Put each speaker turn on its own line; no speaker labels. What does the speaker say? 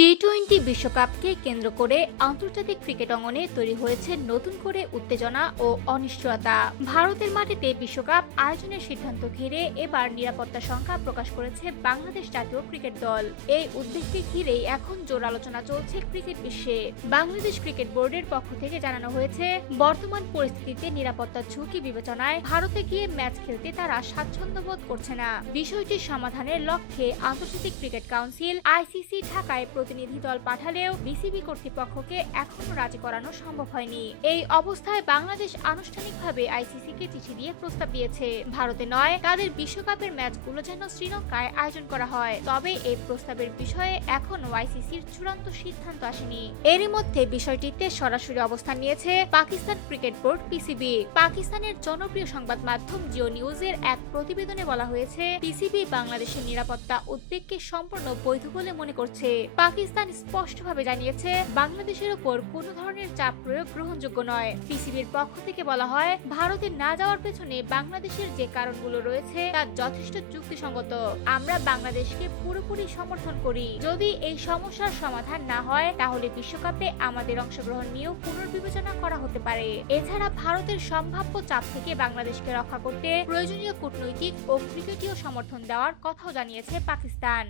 T twenty বিশ্বকাপকে কেন্দ্র করে আন্তর্জাতিক ক্রিকেট অঙ্গনে তৈরি হয়েছে নতুন করে উত্তেজনা ও অনিশ্চয়তা। ভারতের মাটিতে বিশ্বকাপ আয়োজনের সিদ্ধান্ত ঘিরে এবার নিরাপত্তা সংখ্যা প্রকাশ করেছে বাংলাদেশ জাতীয় ক্রিকেট দল। এই উদ্বেগকে ঘিরেই এখন জোর আলোচনা চলছে ক্রিকেট বিশ্বে। বাংলাদেশ ক্রিকেট বোর্ডের পক্ষ থেকে জানানো হয়েছে, বর্তমান পরিস্থিতিতে নিরাপত্তার ঝুঁকি বিবেচনায় ভারতে গিয়ে ম্যাচ খেলতে তারা স্বাচ্ছন্দ্য বোধ করছে না। বিষয়টি সমাধানের লক্ষ্যে আন্তর্জাতিক ক্রিকেট কাউন্সিল আইসিসি ঢাকায় প্রতিনিধি দল পাঠালেও বিসিবি কর্তৃপক্ষকে এখনও রাজি করানো সম্ভব হয়নি। এই অবস্থায় বাংলাদেশ আনুষ্ঠানিকভাবে আইসিসিকে চিঠি দিয়ে প্রস্তাব দিয়েছে। ভারতে নয়, তাদের বিশ্বকাপের ম্যাচগুলো যেন শ্রীলঙ্কায় আয়োজন করা হয়। তবে এই প্রস্তাবের বিষয়ে এখনও আইসিসির চূড়ান্ত সিদ্ধান্ত আসেনি। এরই মধ্যে বিষয়টিতে সরাসরি অবস্থান নিয়েছে পাকিস্তান ক্রিকেট বোর্ড পিসিবি পাকিস্তানের জনপ্রিয় সংবাদ মাধ্যম জিও নিউজের এক প্রতিবেদনে বলা হয়েছে পিসিবি বাংলাদেশের নিরাপত্তা উদ্বেগকে সম্পূর্ণ বৈধ বলে মনে করছে। পাকিস্তান স্পষ্টভাবে জানিয়েছে, বাংলাদেশের ওপর কোনো ধরনের চাপ প্রয়োগ গ্রহণযোগ্য নয়। পিসিবির পক্ষ থেকে বলা হয়, ভারতে না যাওয়ার পেছনে বাংলাদেশের যে কারণগুলো রয়েছে, তা যথেষ্ট যুক্তিসঙ্গত। আমরা বাংলাদেশকে পুরোপুরি সমর্থন করি। যদি এই সমস্যার সমাধান না হয়, তাহলে বিশ্বকাপে আমাদের অংশগ্রহণ নিয়েও পুনর্বিবেচনা করা হতে পারে। এছাড়া ভারতের সম্ভাব্য চাপ থেকে বাংলাদেশকে রক্ষা করতে প্রয়োজনীয় কূটনৈতিক ও ক্রিকেটীয় সমর্থন দেওয়ার কথাও জানিয়েছে পাকিস্তান।